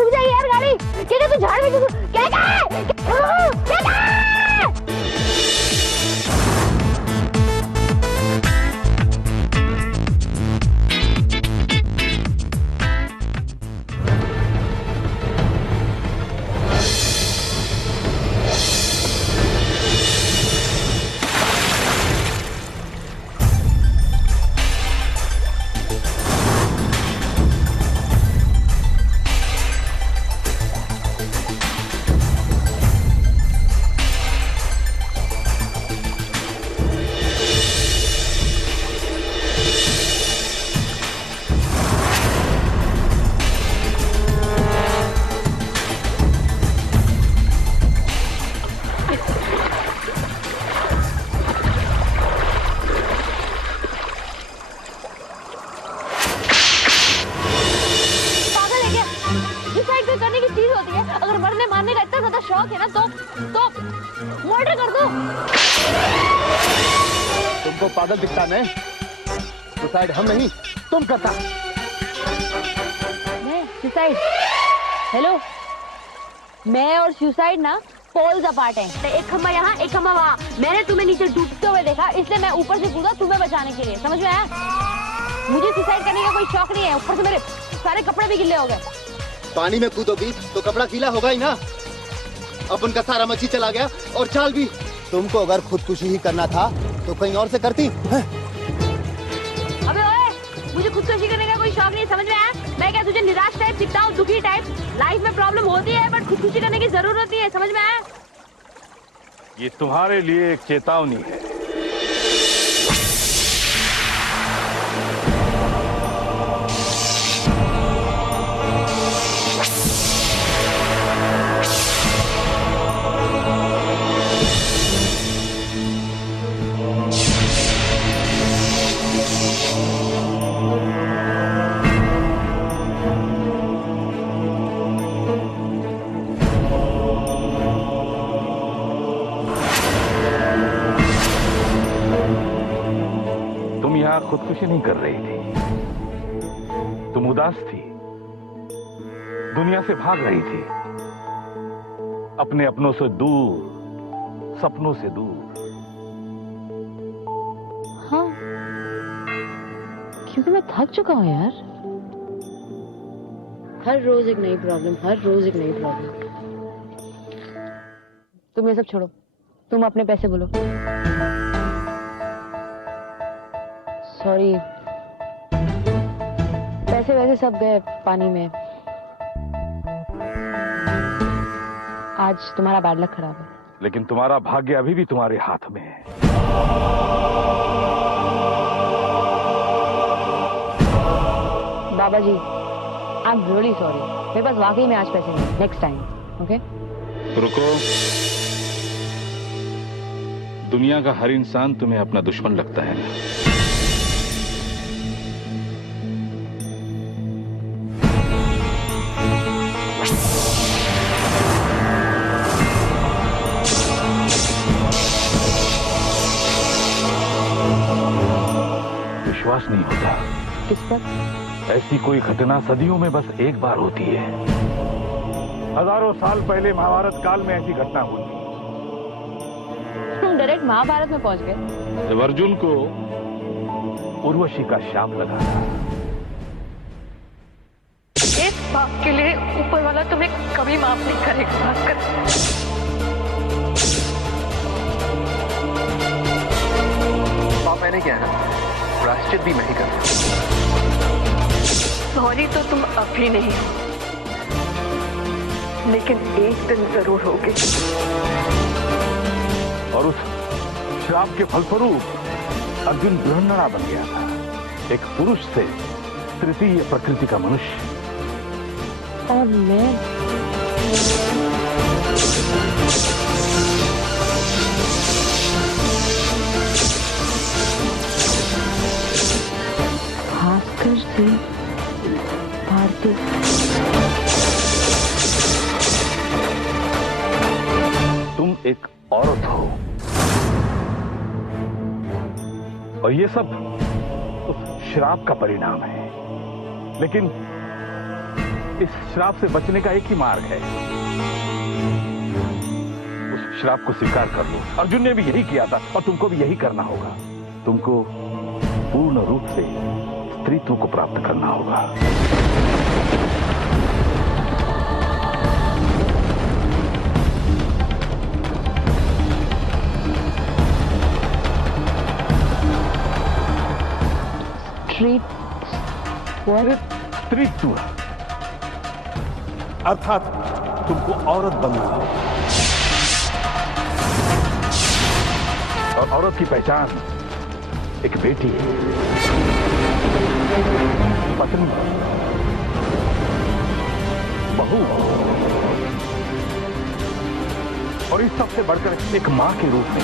रुक जाइए यार गाड़ी। क्या तू झाड़ में क्या करने की चीज होती है। अगर मरने मारने का इतना ज्यादा शौक है ना तो मर्डर कर दो। तुमको पागल दिखता है? सुसाइड हम नहीं तुम करता। मैं सुसाइड? हेलो, मैं और सुसाइड ना पोल्स अपार्ट हैं। एक खम्बा यहाँ एक खम्बा वहाँ। मैंने तुम्हें नीचे डूबते हुए देखा इसलिए मैं ऊपर से कूदा तुम्हें बचाने के लिए। समझ में आया? मुझे सुसाइड करने का कोई शौक नहीं है। ऊपर से मेरे सारे कपड़े भी गिल्ले हो गए। पानी में कूदोगी तो कपड़ा गीला होगा ही ना। अपन का सारा मच्छी चला गया और चाल भी। तुमको अगर खुदकुशी ही करना था तो कहीं और से करती। अबे ओए, मुझे खुदकुशी करने का कोई शौक नहीं। समझ में आया? मैं क्या तुझे निराश टाइप दिखता हूँ, दुखी टाइप? लाइफ में प्रॉब्लम होती है बट खुदकुशी करने की जरूरत नहीं है। समझ में आया? ये तुम्हारे लिए एक चेतावनी है। खुदकुशी नहीं कर रही थी, तुम उदास थी, दुनिया से भाग रही थी, अपने अपनों से दूर, सपनों से दूर। हाँ, क्योंकि मैं थक चुका हूं यार। हर रोज एक नई प्रॉब्लम, हर रोज एक नई प्रॉब्लम। तुम ये सब छोड़ो, तुम अपने पैसे बोलो। सॉरी, पैसे वैसे सब गए पानी में। आज तुम्हारा बैड लक खराब है। लेकिन तुम्हारा भाग्य अभी भी तुम्हारे हाथ में है। बाबा जी, आई एम रियली सॉरी। मेरे पास वाकई में आज पैसे नहीं। Next time, okay? रुको, दुनिया का हर इंसान तुम्हें अपना दुश्मन लगता है ना? विश्वास नहीं होता। किस पर? ऐसी कोई घटना सदियों में बस एक बार होती है। हजारों साल पहले महाभारत काल में ऐसी घटना हुई। तुम डायरेक्ट महाभारत में पहुंच गए। जब अर्जुन को उर्वशी का शाप लगा था। इस पाप के लिए ऊपर वाला तुम्हें कभी माफ नहीं करेगा भास्कर। पाप मैंने किया ना, प्रायश्चित भी मैं ही कर। सॉरी तो तुम अभी नहीं हो, लेकिन एक दिन जरूर होगे। और उस श्राप के फलस्वरूप अर्जुन बृहन्नरा बन गया था, एक पुरुष से तृतीय प्रकृति का मनुष्य। और मैं भास्कर से भारती। तुम एक औरत हो और ये सब उस श्राप का परिणाम है। लेकिन इस श्राप से बचने का एक ही मार्ग है, उस श्राप को स्वीकार कर लो। अर्जुन ने भी यही किया था और तुमको भी यही करना होगा। तुमको पूर्ण रूप से स्त्रीत्व को प्राप्त करना होगा। स्त्रीत्व अर्थात तुमको औरत बनना होगा। और औरत की पहचान एक बेटी है, पत्नी, बहू और इस सबसे बढ़कर एक मां के रूप में।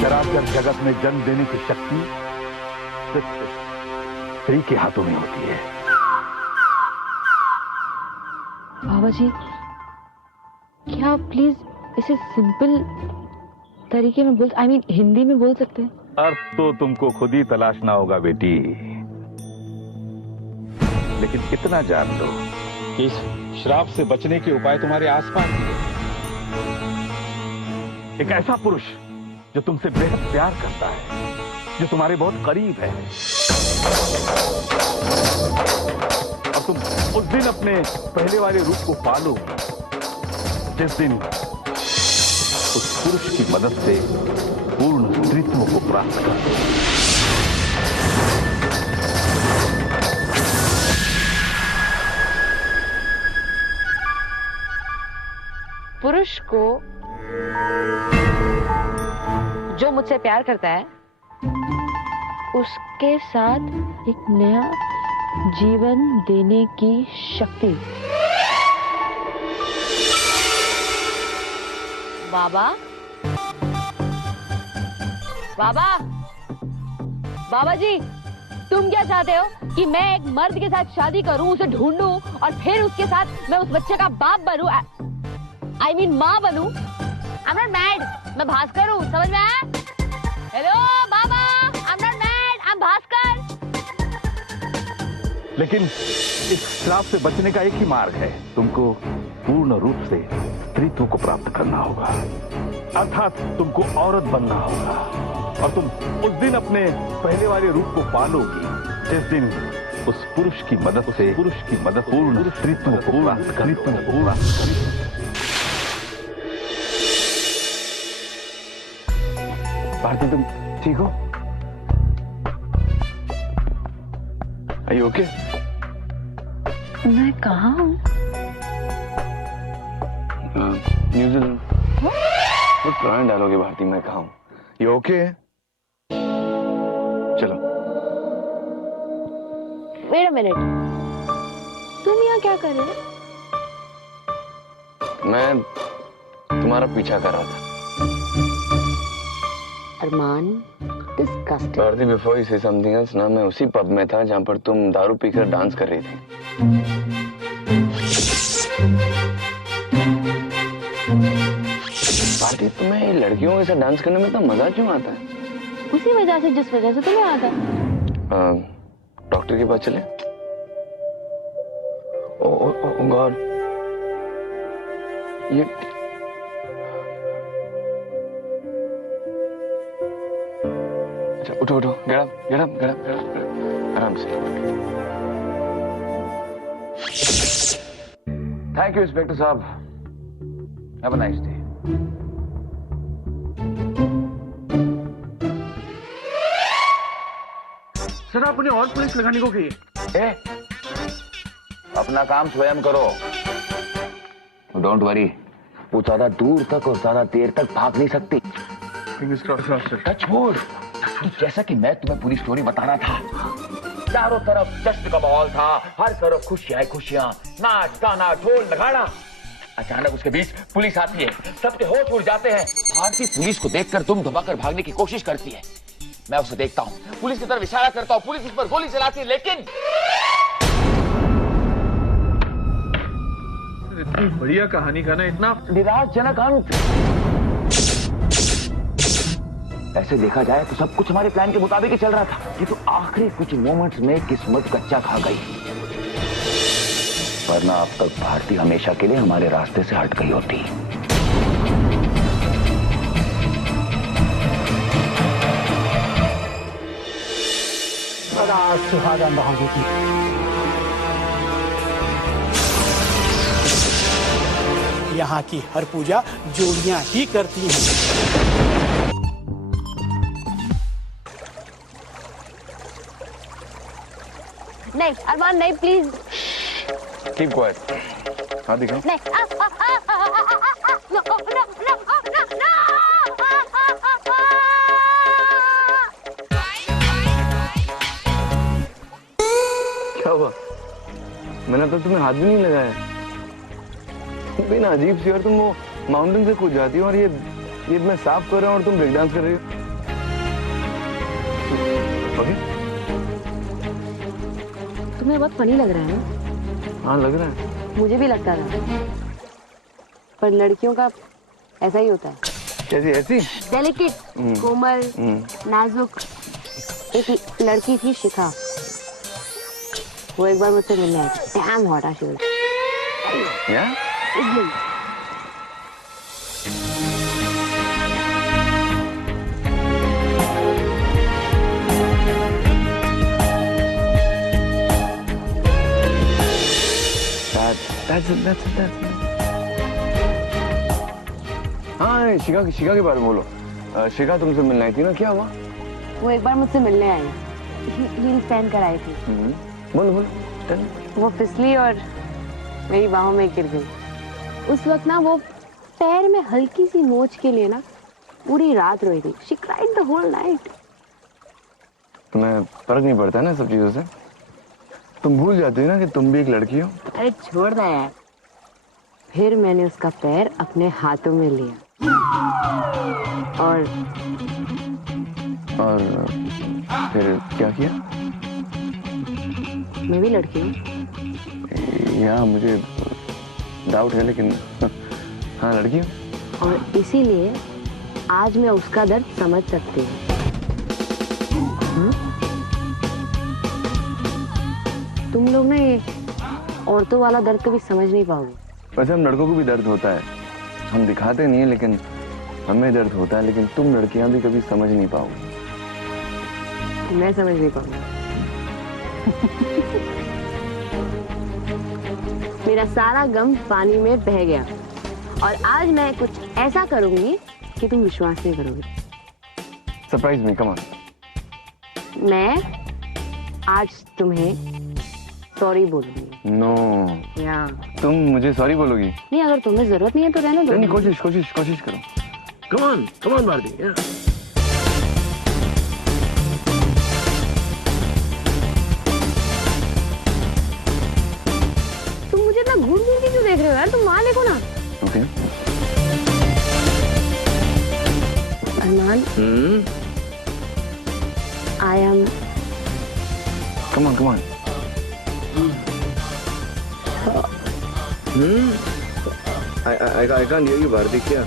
चराचर जगत में जन्म देने की शक्ति स्त्री के हाथों में होती है। बाबा जी, क्या आप प्लीज इसे सिंपल तरीके में हिंदी में बोल सकते हैं? अर्थ तो तुमको खुद ही तलाशना होगा बेटी, लेकिन इतना जान लो कि इस श्राप से बचने के उपाय तुम्हारे आसपास ही है। एक ऐसा पुरुष जो तुमसे बेहद प्यार करता है, जो तुम्हारे बहुत करीब है, और तुम उस दिन अपने पहले वाले रूप को पालोगे जिस दिन उस पुरुष की मदद से पूर्ण स्त्रीत्व को प्राप्त करोगे। पुरुष को जो मुझसे प्यार करता है उसके साथ एक नया जीवन देने की शक्ति। बाबा, बाबा, बाबा जी, तुम क्या चाहते हो कि मैं एक मर्द के साथ शादी करूं, उसे ढूंढूं और फिर उसके साथ मैं उस बच्चे का बाप बनूं, माँ बनूं? I'm not mad, मैं भास्कर हूं, समझ में आया? Hello Baba, I'm not mad, I'm Bhaskar. लेकिन इस श्राप से बचने का एक ही मार्ग है, तुमको पूर्ण रूप से स्त्रीत्व को प्राप्त करना होगा, अर्थात तुमको औरत बनना होगा। और तुम उस दिन अपने पहले वाले रूप को पालोगी जिस दिन उस पुरुष की मदद पूर्ण स्त्रीत्व को प्राप्त करना। भारती, तुम ठीक हो? Are you okay? मैं कहाँ हूँ? न्यूजीलैंड। वो पुराने डालोगे भारती, मैं कहाँ हूँ? You okay? चलो। Wait a minute. तुम यहाँ क्या कर रहे हो? मैं तुम्हारा पीछा कर रहा था। Arman, disgusting. Bharti, before you say something else ना, मैं उसी पब में था जहाँ पर तुम दारू पीकर डांस कर रही थी। भारती, तुम्हें लड़कियों के साथ डांस करने में इतना मजा क्यों आता है? उसी वजह से जिस वजह से तुम्हें आता है। डॉक्टर के पास चले? ओ गॉड, ये अच्छा, उठो, गेट अप, आराम से। थैंक यू इंस्पेक्टर साहब, have a nice day. Sir, आपने और पुलिस लगाने को कही। अपना काम स्वयं करो, डोंट वरी। वो ज्यादा दूर तक और ज्यादा देर तक भाग नहीं सकती। छोड़, जैसा कि मैं तुम्हें पूरी स्टोरी बताना था, चारों तरफ जश्न का माहौल था, हर तरफ खुशियां, नाच गाना, ढोल नगाड़ा। अचानक उसके बीच पुलिस आती है, सबके होश उड़ जाते हैं। भारतीय पुलिस को देखकर तुम दबाकर भागने की कोशिश करती है। मैं उसे देखता हूँ, पुलिस की तरफ इशारा करता हूँ, पुलिस उस पर गोली चलाती है, लेकिन इतनी बढ़िया कहानी का ना इतना निराशजनक अंत। ऐसे देखा जाए तो सब कुछ हमारे प्लान के मुताबिक ही चल रहा था, ये तो आखिरी कुछ मोमेंट्स में किस्मत कच्चा खा गई। वरना अब तक भारती हमेशा के लिए हमारे रास्ते से हट गई होती। सदा सुहागन रहोगी की। यहाँ की हर पूजा जोड़ियां ही करती हैं। नहीं अरमान नहीं, प्लीज कीप क्वाइट। हाँ दिखाओ। नहीं क्या हुआ? मैंने तो तुम्हें हाथ भी नहीं लगाया। तुम भी ना अजीब सी, और तुम वो माउंटेन से कूद जाती हो और ये मैं साफ कर रहा हूँ और तुम ब्रेक डांस कर रही हो। तुम्हें बहुत फनी लग रहा है ना? हाँ लग रहा है। मुझे भी लगता था, पर लड़कियों का ऐसा ही होता है। कैसी ऐसी? डेलिकेट, कोमल, नाजुक। एक लड़की थी शिखा, वो एक बार मुझसे मिलने आई। Damn hot she was. Yeah? That's it. हाँ शिखा के बारे में बोलो। शिखा तुमसे मिलने आई थी ना, क्या हुआ? वो एक बार मुझसे मिलने आई, हील्स पहन कर आई थी। बोलो वो फिसली और मेरी बाहों में गिर गई। उस वक्त ना वो पैर में हल्की सी मोच के लिए ना पूरी रात रोई थी। She cried the whole night. तुम्हें फर्क नहीं पड़ता ना सब चीजों से? तुम भूल जाती हो ना कि तुम भी एक लड़की हो। अरे छोड़ दे यार। फिर मैंने उसका पैर अपने हाथों में लिया और फिर क्या किया? मैं भी लड़की हूँ। यहाँ मुझे डाउट है, लेकिन हाँ लड़की हूँ। और इसीलिए आज मैं उसका दर्द समझ सकती हूँ। तुम लोग ना ये औरतों वाला दर्द कभी समझ नहीं पाओगे। वैसे हम लड़कों को भी दर्द होता है, हम दिखाते नहीं है, लेकिन हमें दर्द होता है। लेकिन तुम लड़कियां भी कभी समझ नहीं पाओगे। मैं समझ नहीं पाऊंगी। मेरा सारा गम पानी में बह गया और आज मैं कुछ ऐसा करूंगी कि तुम विश्वास नहीं करोगे। Surprise me, come on. मैं आज तुम्हें सॉरी बोलूंगी। नो या तुम मुझे सॉरी बोलोगी? नहीं, अगर तुम्हें जरूरत नहीं है तो रहने दो। नहीं, कोशिश करो। Come on Bharti. तुम मुझे इतना घूर घूर के क्यों देख रहे हो यार? तुम वहां देखो ना। Okay. Arman, I am. Come on. I can't hear you, Bharti. क्या?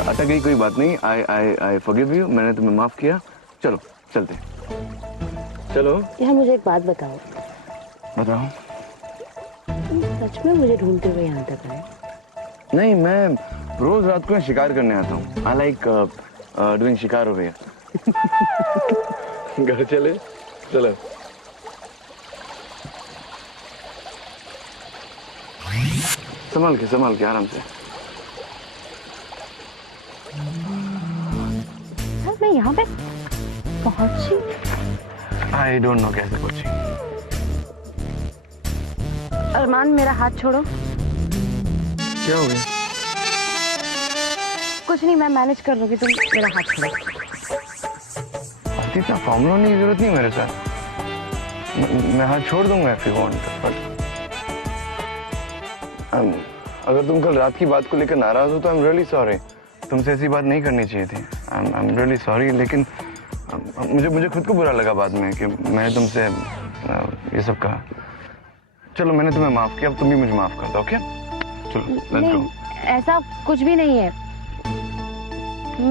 अटक गई, कोई बात नहीं। I forgive you। मैंने तुम्हें माफ किया। चलो चलते। चलो। यार मुझे एक बात बताओ। बताओ। तुम सच में मुझे ढूंढते हुए यहाँ तक आए? नहीं, मैं रोज रात को शिकार करने आता हूँ। I like doing शिकार हो गया। घर चलो। संभाल के आराम से। सर मैं यहाँ पे पहुंची। I don't know कैसे पहुंची। अरमान मेरा हाथ छोड़ो। क्या हो गया? कुछ नहीं, मैं मैनेज कर लूंगी, तुम मेरा हाथ छोड़ो। इतना फॉर्मूला की जरूरत नहीं मेरे साथ। मैं हाथ छोड़ दूंगा if you want, but अगर तुम कल रात की बात को लेकर नाराज हो तो I'm really sorry। तुमसे ऐसी बात नहीं करनी चाहिए थी। I'm really sorry। लेकिन मुझे खुद को बुरा लगा बाद में कि मैंने तुमसे ये सब कहा। चलो, मैंने तुम्हें माफ किया, अब तुम भी मुझे माफ कर दो। ओके चलो, लेट्स गो। ऐसा कुछ भी नहीं है।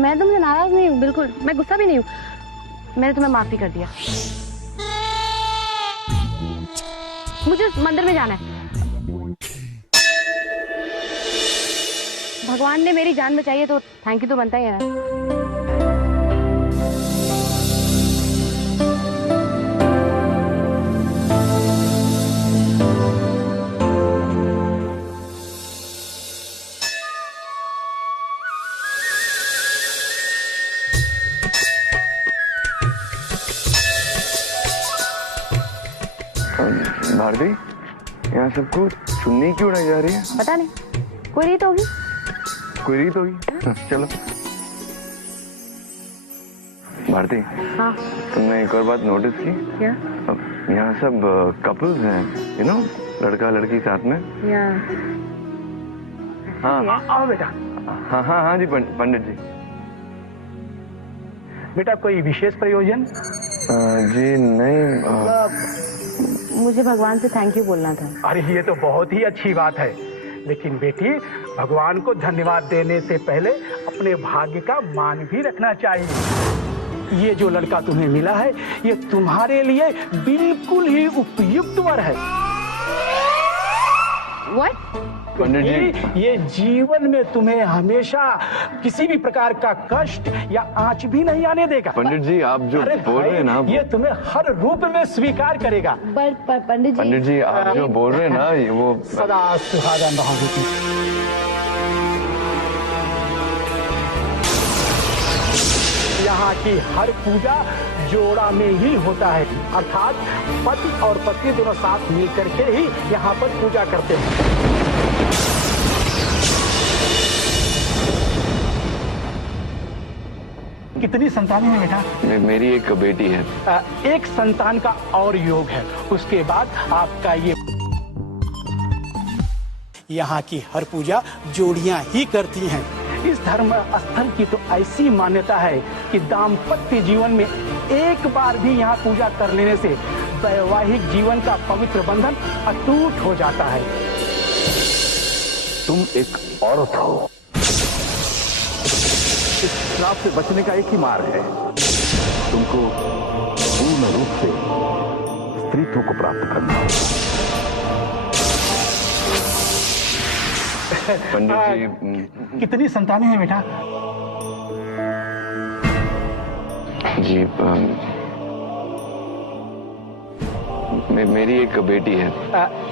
मैं तुमसे नाराज नहीं हूँ, बिल्कुल। मैं गुस्सा भी नहीं हूँ। मैंने तुम्हें माफ भी कर दिया। मुझे उस मंदिर में जाना है। भगवान ने मेरी जान बचाई है तो थैंक यू तो बनता ही है ना। भारती, यहाँ सबको चुन्नी क्यों उड़ाई जा रही है? पता नहीं, कोई रीत होगी। कोई रीत होगी? चलो। भारती, हाँ। तुमने एक और बात नोटिस की? क्या? अब यहाँ सब कपल्स हैं, यू नो, लड़का लड़की साथ में। या हाँ आओ बेटा। हाँ हाँ हाँ जी पंडित जी। बेटा कोई विशेष प्रयोजन? जी नहीं, मुझे भगवान से थैंक यू बोलना था। अरे ये तो बहुत ही अच्छी बात है, लेकिन बेटी भगवान को धन्यवाद देने से पहले अपने भाग्य का मान भी रखना चाहिए। ये जो लड़का तुम्हें मिला है ये तुम्हारे लिए बिल्कुल ही उपयुक्त वर है। What? पंडित जी, ये जीवन में तुम्हें हमेशा किसी भी प्रकार का कष्ट या आंच भी नहीं आने देगा। पंडित जी आप जो अरे बोल रहे हैं ना, ये तुम्हें हर रूप में स्वीकार करेगा। पंडित जी आप जो बोल रहे हैं ना वो सदा सुहागन रहोगे। यहाँ की हर पूजा जोड़ा में ही होता है, अर्थात पति और पत्नी दोनों साथ मिलकर के ही यहाँ पर पूजा करते हैं। कितनी संतानें हैं बेटा? मेरी एक बेटी है। एक संतान का और योग है, उसके बाद आपका ये। यहाँ की हर पूजा जोड़ियां ही करती हैं। इस धर्म स्थल की तो ऐसी मान्यता है कि दाम्पत्य जीवन में एक बार भी यहाँ पूजा कर लेने से वैवाहिक जीवन का पवित्र बंधन अटूट हो जाता है। तुम एक औरत हो, इस श्राप से बचने का एक ही मार्ग है, तुमको पूर्ण रूप से स्त्रीत्व को प्राप्त करना होगा। पंडित जी कितनी संतानें हैं बेटा? जी मेरी एक बेटी है।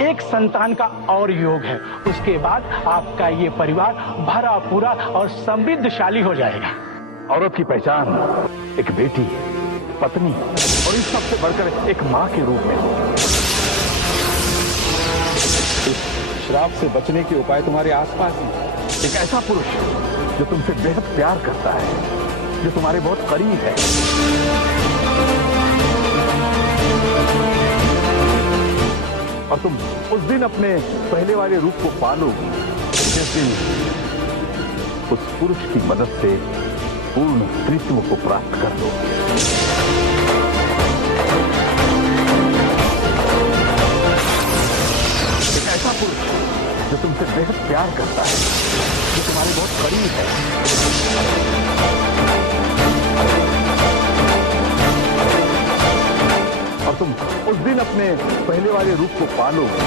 एक संतान का और योग है, उसके बाद आपका ये परिवार भरा पूरा और समृद्धशाली हो जाएगा। औरत की पहचान एक बेटी, पत्नी और इस सबसे बढ़कर एक मां के रूप में हो। इस श्राप से बचने के उपाय तुम्हारे आसपास हैं। एक ऐसा पुरुष जो तुमसे बेहद प्यार करता है, जो तुम्हारे बहुत करीब है, और तुम उस दिन अपने पहले वाले रूप को पालोगी जिस दिन उस पुरुष की मदद से पूर्ण स्त्रीत्व को प्राप्त कर लोगे। एक ऐसा पुरुष जो तुमसे बेहद प्यार करता है, जो तुम्हारे बहुत करीब है, और तुम उस दिन अपने पहले वाले रूप को पालोगे